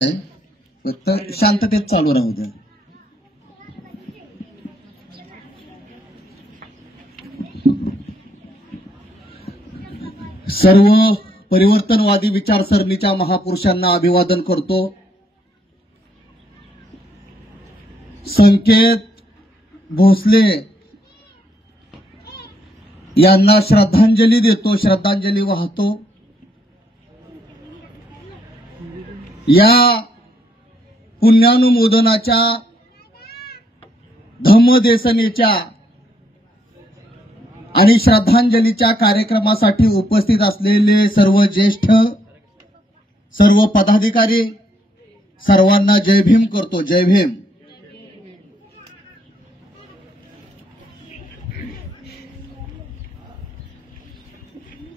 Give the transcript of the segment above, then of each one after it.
फक्त शांततेत चालू राहू द्या. सर्व परिवर्तनवादी विचारसरणीच्या महापुरुषांना अभिवादन करतो. संकेत भोसले यांना श्रद्धांजली देतो, श्रद्धांजली वाहतो. या पुण्यानुमोदनाच्या धम्मदेसनेच्या आणि श्रद्धांजलीच्या कार्यक्रमासाठी उपस्थित असलेले सर्व ज्येष्ठ, सर्व पदाधिकारी, सर्वांना जय भीम करतो. जय भीम.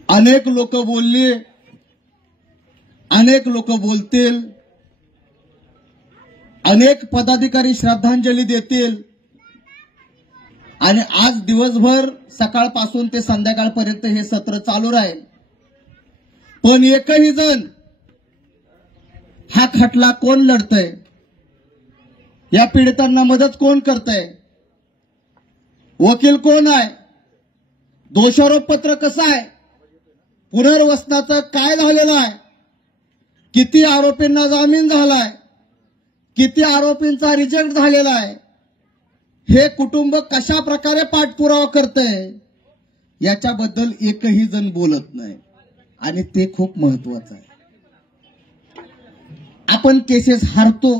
अनेक लोक बोलले, अनेक लोक बोलतील, अनेक पदाधिकारी श्रद्धांजली देतील आणि आज दिवसभर सकाळपासून ते संध्याकाळपर्यंत हे सत्र चालू राहील. पण एकही जण हा खटला कोण लढतंय, या पीडितांना मदत कोण करतंय, वकील कोण आहे, दोषारोप पत्र कसं आहे, पुनर्वसनाचं काय झालेलं आहे, किती आरोपींना जामीन झालाय, किती आरोपींचा रिजेक्ट झालेला आहे, हे कुटुंब कशा प्रकारे पाठपुरावा करतंय, याच्याबद्दल एकही जण बोलत नाही. आणि ते खूप महत्वाचं आहे. आपण केसेस हारतो,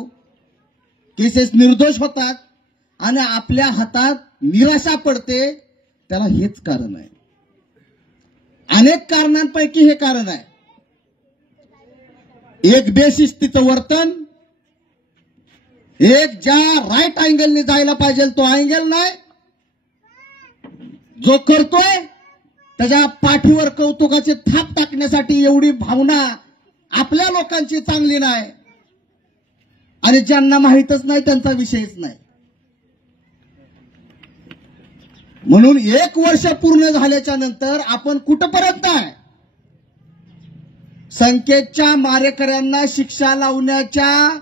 केसेस निर्दोष होतात आणि आपल्या हातात निराशा पडते. त्याला हेच कारण आहे. अनेक कारणांपैकी हे कारण आहे. एक बेशिस्तीचं वर्तन, एक ज्या राईट अँगलने जायला पाहिजे तो अँगल नाही, जो करतोय त्याच्या पाठीवर कौतुकाची थाप टाकण्यासाठी एवढी भावना आपल्या लोकांची चांगली नाही, आणि ज्यांना माहीतच नाही त्यांचा विषयच नाही. म्हणून 1 वर्ष पूर्ण झाल्याच्या नंतर आपण कुठपर्यंत आहे? संकेतच्या मारेकऱ्यांना शिक्षा लावण्याच्या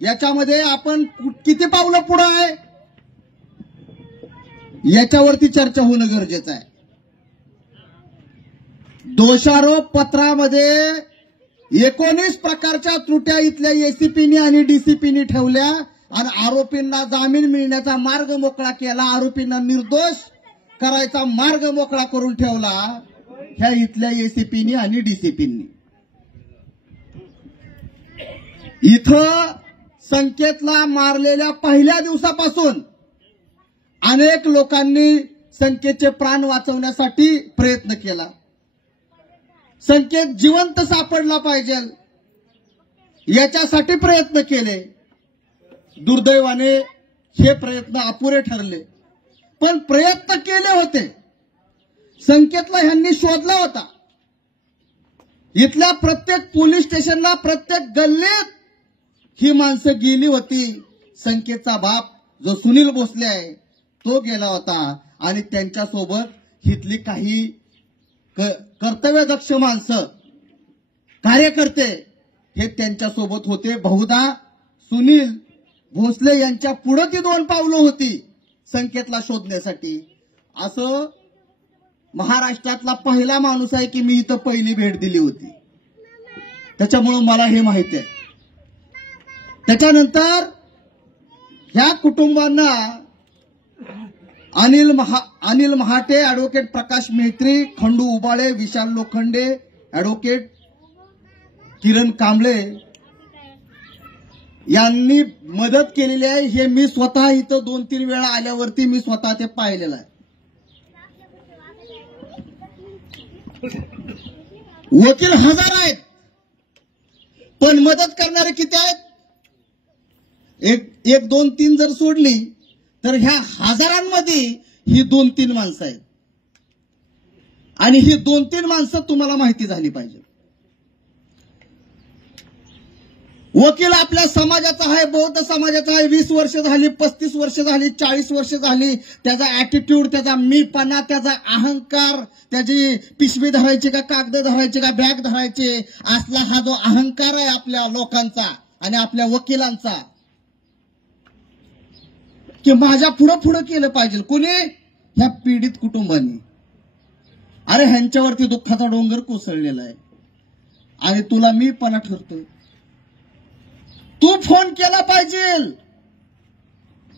याच्यामध्ये आपण किती पावलं पुढे आहे, याच्यावरती चर्चा होणं गरजेचं आहे. दोषारोप पत्रामध्ये 19 प्रकारच्या त्रुट्या इथल्या एसीपीनी आणि डीसीपीनी ठेवल्या आणि आरोपींना जामीन मिळण्याचा मार्ग मोकळा केला, आरोपींना निर्दोष करायचा मार्ग मोकळा करून ठेवला ह्या इथल्या एसीपीनी आणि डीसीपीनी. इथं संकेतला मारलेल्या पहिल्या दिवसापासून अनेक लोकांनी संकेतचे प्राण वाचवण्यासाठी प्रयत्न केला. संकेत जिवंत सापडला पाहिजे याच्यासाठी प्रयत्न केले. दुर्दैवाने हे प्रयत्न अपुरे ठरले, पण प्रयत्न केले होते. संकेतला ह्यांनी शोधला होता. इथल्या प्रत्येक पोलीस स्टेशनला, प्रत्येक गल्लीत ही माणसं गेली होती. संकेतचा बाप जो सुनील भोसले आहे तो गेला होता आणि त्यांच्यासोबत इथली काही कर्तव्यदक्ष माणसं, कार्यकर्ते हे त्यांच्यासोबत होते. बहुधा सुनील भोसले यांच्या पुढे ती 2 पावलं होती संकेतला शोधण्यासाठी. असं महाराष्ट्रातला पहिला माणूस आहे की मी इथं पहिली भेट दिली होती, त्याच्यामुळे मला हे माहिती आहे. त्याच्यानंतर ह्या कुटुंबांना अनिल महाटे, ऍडव्होकेट प्रकाश मेहत्री, खंडू उबाळे, विशाल लोखंडे, ऍडव्होकेट किरण कांबळे यांनी मदत केलेली आहे. हे मी स्वतः इथं 2-3 वेळा आल्यावरती मी स्वतः ते पाहिलेलं आहे. वकील 1000 आहेत, पण मदत करणारे किती आहेत? एक 2-3 जर सोडली तर ह्या हजारांमध्ये ही 2-3 माणसं आहेत. आणि ही 2-3 माणसं तुम्हाला माहिती झाली पाहिजे. वकील आपल्या समाजाचा आहे, बौद्ध समाजाचा आहे. 20 वर्ष झाली, 35 वर्ष झाली, 40 वर्ष झाली. त्याचा ऍटिट्यूड, त्याचा मीपणा, त्याचा अहंकार, त्याची पिशवी धरायची का कागद धरायचे का बॅग धरायचे, असला हा जो अहंकार आहे आपल्या लोकांचा, आणि आपल्या वकिलांचा की माझ्या पुढं केलं पाहिजे कोणी ह्या पीडित कुटुंबांनी. अरे ह्यांच्यावरती दुःखाचा डोंगर कोसळलेला आहे आणि तुला मी पणा ठरतोय. तू फोन केला पाहिजे,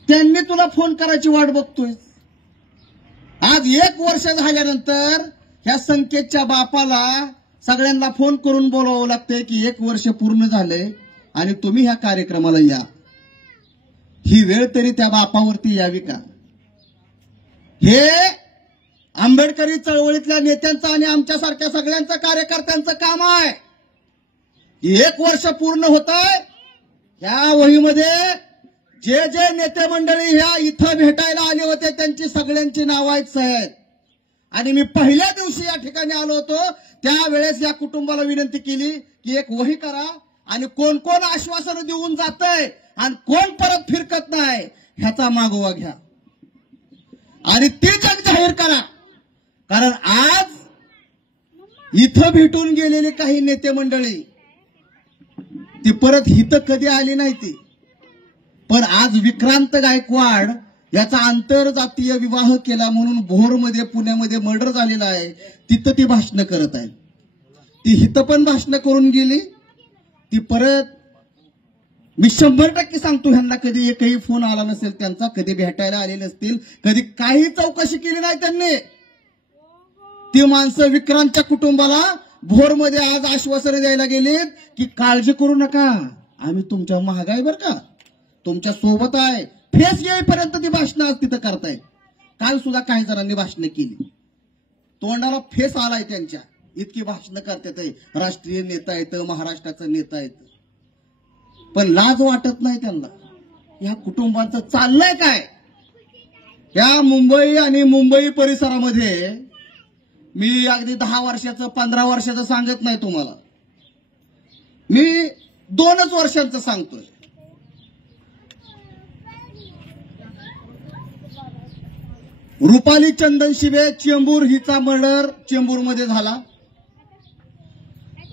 त्यांनी तुला फोन करायची वाट बघतोय. आज 1 वर्ष झाल्यानंतर ह्या संकेतच्या बापाला सगळ्यांना फोन करून बोलावं लागतंय की 1 वर्ष पूर्ण झालंय आणि तुम्ही ह्या कार्यक्रमाला या. ही वेळ तरी त्या बापावरती यावी का? हे आंबेडकरी चळवळीतल्या नेत्यांचं आणि आमच्यासारख्या सगळ्यांचं कार्यकर्त्यांचं काम आहे. 1 वर्ष पूर्ण होत आहे. या वहीमध्ये जे जे नेते मंडळी ह्या इथं भेटायला आले होते त्यांची सगळ्यांची नावं आहेत साहेब. आणि मी पहिल्या दिवशी या ठिकाणी आलो होतो त्यावेळेस या कुटुंबाला विनंती केली की एक वही करा आणि कोण कोण आश्वासन देऊन जातंय आणि कोण परत फिरकत नाही ह्याचा मागोवा घ्या आणि ती जग जाहीर करा. कारण आज इथं भेटून गेलेली काही नेते मंडळी ती परत हित कधी आली नाही ती. पण आज विक्रांत गायकवाड याचा आंतरजातीय विवाह केला म्हणून भोरमध्ये पुण्यामध्ये मर्डर झालेला आहे. तिथं ती भाषणं करत आहे. ती हित पण भाषणं करून गेली. ती परत मी 100% सांगतो ह्यांना कधी एकही फोन आला नसेल त्यांचा, कधी भेटायला आले नसतील, कधी काही चौकशी केली नाही त्यांनी. ती माणसं विक्रांतच्या कुटुंबाला भोरमध्ये आज आश्वासन द्यायला गेलीत की काळजी करू नका, आम्ही तुमच्या महागाई बर का, तुमच्या सोबत आहे. फेस येईपर्यंत ती भाषणं आज तिथं करतायत. काल सुद्धा काही जणांनी भाषणं केली, तोंडाला फेस आलाय त्यांच्या, इतकी भाषणं करतात. राष्ट्रीय नेता येतं, महाराष्ट्राचा नेता येतं, पण लाज वाटत नाही त्यांना. या कुटुंबांचं चाललंय काय? या मुंबई आणि मुंबई परिसरामध्ये मी अगदी 10 वर्षाचं 15 वर्षाचं सांगत नाही तुम्हाला, मी 2च वर्षांचं सांगतोय. रुपाली चंदन शिवे चेंबूर हिचा मर्डर चेंबूरमध्ये झाला.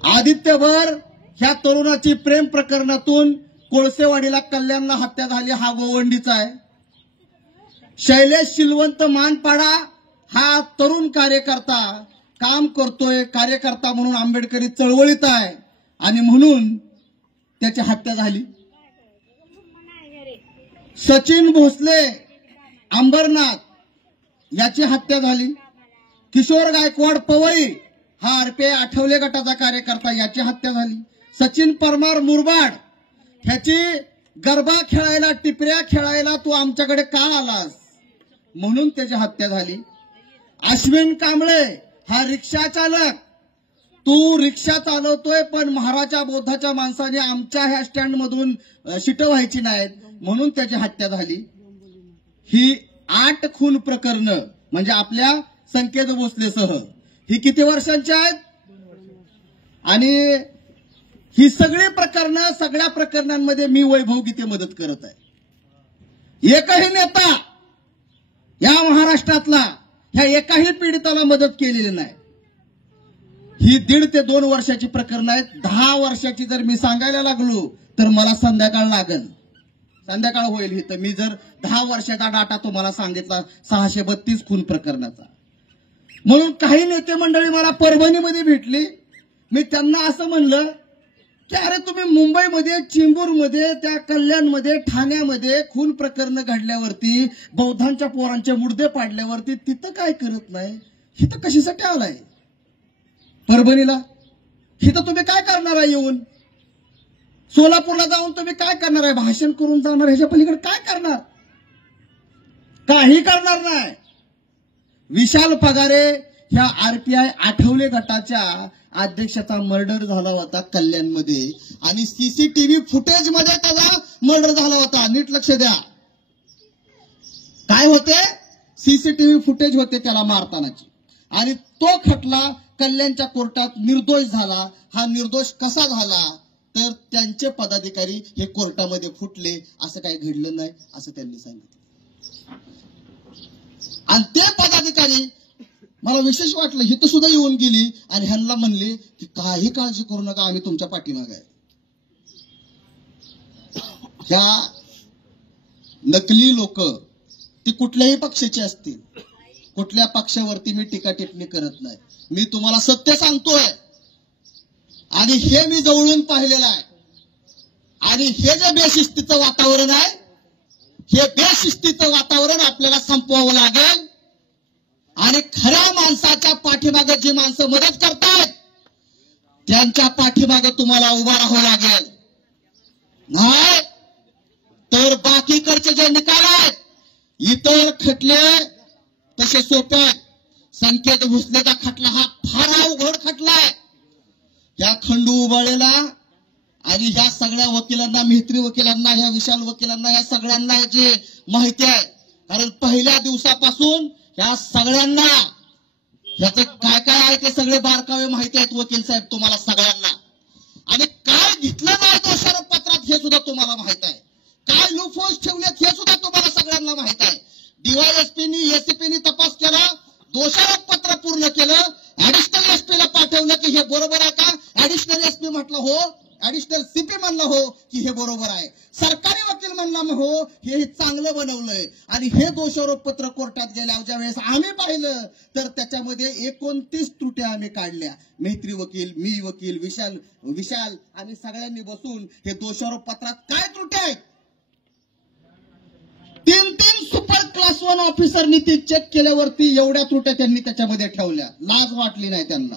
आदित्यभर ह्या तरुणाची प्रेम प्रकरणातून कोळसेवाडीला कल्याणला हत्या झाली, हा गोवंडीचा आहे. शैलेश शिलवंत मानपाडा हा तरुण कार्यकर्ता काम करतोय, कार्यकर्ता म्हणून आंबेडकरी चळवळीत आहे आणि म्हणून त्याची हत्या झाली. सचिन भोसले अंबरनाथ याची हत्या झाली. किशोर गायकवाड पवई हा आरपीआय आठवले गटाचा कार्यकर्ता, याची हत्या झाली. सचिन परमार मुरबाड ह्याची गरबा खेळायला, टिपऱ्या खेळायला तू आमच्याकडे का आलास म्हणून त्याची हत्या झाली. अश्विन कांबळे हा रिक्षा चालक, तू रिक्षा चालवतोय पण महाराजा बौद्धाच्या माणसाने आमच्या ह्या स्टँड मधून शिट व्हायची नाहीत म्हणून त्याची हत्या झाली. ही 8 खून प्रकरण म्हणजे आपल्या संकेत भोसलेसह ही किती वर्षांची आहेत? आणि ही सगळी प्रकरणं, सगळ्या प्रकरणांमध्ये मी वैभव गीते मदत करत आहे. एकही नेता या महाराष्ट्रातला ह्या एकाही पीडिताला मदत केलेली नाही. ही 1.5 ते 2 वर्षाची प्रकरणं आहेत. 10 वर्षाची जर मी सांगायला लागलो तर मला संध्याकाळ लागेल, संध्याकाळ होईल. ही तर मी जर 10 वर्षाचा डाटा तुम्हाला सांगितला 632 खून प्रकरणाचा. म्हणून काही नेते मंडळी मला परभणीमध्ये भेटली. मी त्यांना असं म्हणलं की अरे तुम्ही मुंबईमध्ये, चेंबूरमध्ये, त्या कल्याणमध्ये, ठाण्यामध्ये खून प्रकरण घडल्यावरती, बौद्धांच्या पोरांचे मुर्दे पाडल्यावरती तिथं काय करत नाही? हिथं कशासाठी आलाय परभणीला? हिथं तुम्ही काय करणार आहे येऊन? सोलापूरला जाऊन तुम्ही काय करणार आहे? भाषण करून जाणार? ह्याच्या पलीकडे काय करणार? काही करणार नाही. विशाल पगारे ह्या आरपीआय आठवले गटाच्या अध्यक्षाचा मर्डर झाला होता कल्याणमध्ये आणि सीसीटीव्ही फुटेज मध्ये त्याचा मर्डर झाला होता. नीट लक्ष द्या. काय होते? सीसीटीव्ही फुटेज होते त्याला मारतानाची. आणि तो खटला कल्याणच्या कोर्टात निर्दोष झाला. हा निर्दोष कसा झाला तर त्यांचे पदाधिकारी हे कोर्टामध्ये फुटले, असं काही घडलं नाही असं त्यांनी सांगितलं. आणि ते पदाधिकारी मला विशेष वाटलं, हिथं सुद्धा येऊन गेली आणि ह्यांना म्हणले की काही काळजी करू नका, आम्ही तुमच्या पाठीमागे आहे. ह्या नकली लोक ती कुठल्याही पक्षाची असतील, कुठल्या पक्षावरती मी टीका टिप्पणी करत नाही. मी तुम्हाला सत्य सांगतोय आणि हे मी जवळून पाहिलेलं आहे. आणि हे जे बेशिस्तीचं वातावरण आहे, हे बेशिस्तीचं वातावरण आपल्याला संपवावं लागेल. आणि खऱ्या माणसाच्या पाठीमागे जी माणसं मदत करतात त्यांच्या पाठीमागे तुम्हाला उभा राहावं लागेल. नाही तर बाकीकडचे जे निकाल आहेत, इतर खटले तसे सोपे. संकेत भोसलेचा खटला हा फार अवघड खटला आहे. या खंडू उबाळेला आणि ह्या सगळ्या वकिलांना, मेहत्री वकिलांना, ह्या विशाल वकिलांना, या सगळ्यांना याची माहिती आहे. कारण पहिल्या दिवसापासून ह्या सगळ्यांना ह्याचं काय काय आहे ते सगळे बारकावे माहिती आहेत वकील साहेब तुम्हाला सगळ्यांना. आणि काय घेतलं नाही दोषारोप पत्रात हे सुद्धा तुम्हाला माहित आहे. काय लूफहोल्स ठेवलेत हे सुद्धा तुम्हाला सगळ्यांना माहित आहे. डीवायएसपीनी एसीपीनी तपास केला, दोषारोप पत्र पूर्ण केलं, ऍडिशनल एसपीला पाठवलं की हे बरोबर आहे का? ऍडिशनल एसपी म्हटलं हो, ऍडिशनल सीपी म्हणलं हो की हे बरोबर आहे. सरकारी वकील म्हणला हो हे चांगलं बनवलंय. आणि हे दोषारोप पत्र कोर्टात गेल्यावर ज्या वेळेस आम्ही पाहिलं तर त्याच्यामध्ये 29 त्रुट्या आम्ही काढल्या. मेहत्री वकील, मी वकील, विशाल आम्ही सगळ्यांनी बसून हे दोषारोप पत्रात काय त्रुट्या आहेत, 3 सुपर क्लास 1 ऑफिसरनी ती चेक केल्यावरती एवढ्या त्रुट्या त्यांनी त्याच्यामध्ये ठेवल्या. लाज वाटली नाही त्यांना.